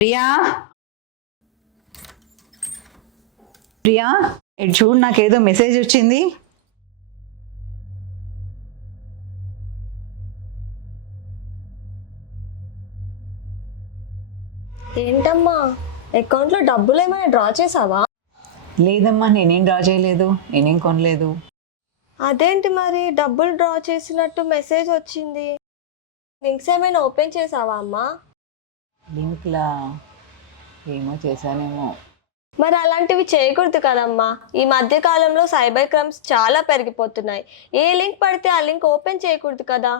ప్రియా ప్రియా ఇటు చూడు, నాకేదో మెసేజ్ వచ్చింది. ఏంటమ్మా, అకౌంట్లో డబ్బులు ఏమైనా డ్రా చేసావా? లేదమ్మా, నేనేం డ్రా చేయలేదు, నేనేం కొనలేదు. అదేంటి మరి డబ్బులు డ్రా చేసినట్టు మెసేజ్ వచ్చింది? లింక్స్ ఏమైనా ఓపెన్ చేసావా అమ్మా? లింక్లా ఏమో చేశానేమో. మరి అలాంటివి చేయకూడదు కదమ్మా. ఈ మధ్య కాలంలో సైబర్ క్రైమ్స్ చాలా పెరిగిపోతున్నాయి. ఏ లింక్ పడితే ఆ లింక్ ఓపెన్ చేయకూడదు కదా.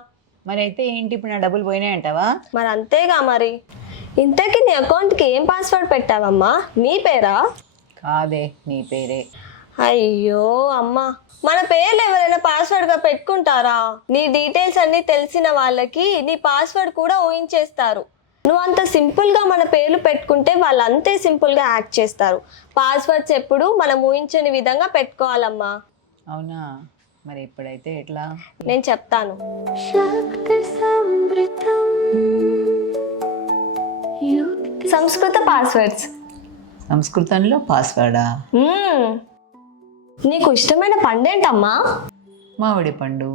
మరి అయితే ఏంటి, ఇప్పుడు నా డబ్బులు పోయినాయంటావా? మరి అంతేగా మరి. ఇంతకీ నీ అకౌంట్కి ఏం పాస్వర్డ్ పెట్టావమ్మా? నీ పేరా? కాదే, నీ పేరే. అయ్యో అమ్మా, మన పేర్లు ఎవరైనా పాస్వర్డ్గా పెట్టుకుంటారా? నీ డీటెయిల్స్ అన్నీ తెలిసిన వాళ్ళకి నీ పాస్వర్డ్ కూడా ఊహించేస్తారు. నువ్వు అంత సింపుల్గా మన పేర్లు పెట్టుకుంటే వాళ్ళు అంతే సింపుల్గా యాక్ట్ చేస్తారు. పాస్వర్డ్స్ ఎప్పుడు మనం ఊహించని విధంగా పెట్టుకోవాలమ్మా. అవునా? మరి ఇప్పుడైతే ఎట్లా? నేను చెప్తాను. సంస్కృత పాస్వర్డ్స్. సంస్కృతంలో పాస్వర్డా? నీకు ఇష్టమైన పండేంటమ్మా? మామిడి పండు.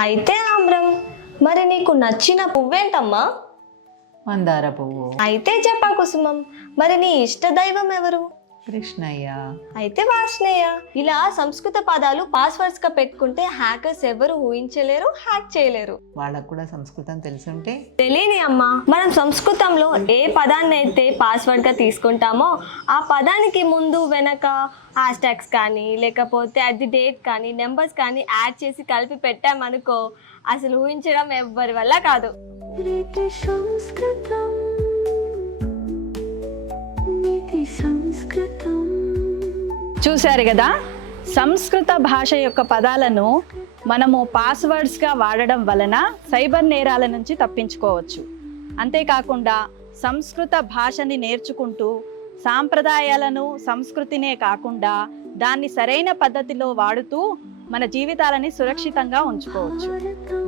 అయితే ఆమ్రం. మరి నీకు నచ్చిన పువ్వేంటమ్మా? మందార పువ్వు. అయితే జపా కుసుమం. మరి నీ ఇష్ట దైవం ఎవరు? కృష్ణయ్య. అయితే వార్ష్ణేయ. ఇలా సంస్కృత పదాలు పాస్వర్డ్స్ గా పెట్టుకుంటే హ్యాకర్స్ ఎవరు ఊహించలేరు, హ్యాక్ చేయలేరు. వాళ్ళకు కూడా సంస్కృతం తెలుసుంటే. తెలియని అమ్మా, మనం సంస్కృతంలో ఏ పదాన్ని అయితే పాస్వర్డ్ గా తీసుకుంటామో ఆ పదానికి ముందు వెనక హ్యాష్ ట్యాగ్స్ కానీ లేకపోతే అట్ ది డేట్ కానీ నెంబర్స్ కానీ యాడ్ చేసి కలిపి పెట్టామనుకో, అసలు ఊహించడం ఎవ్వరి వల్ల కాదు. చూశారు కదా, సంస్కృత భాష యొక్క పదాలను మనము పాస్వర్డ్స్గా వాడడం వలన సైబర్ నేరాల నుంచి తప్పించుకోవచ్చు. అంతేకాకుండా సంస్కృత భాషని నేర్చుకుంటూ సాంప్రదాయాలను, సంస్కృతినే కాకుండా దాన్ని సరైన పద్ధతిలో వాడుతూ మన జీవితాలని సురక్షితంగా ఉంచుకోవచ్చు.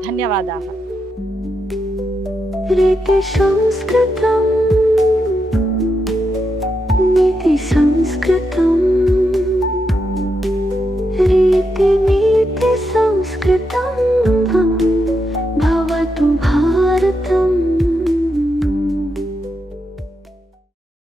ధన్యవాదాలు. సంస్కృతం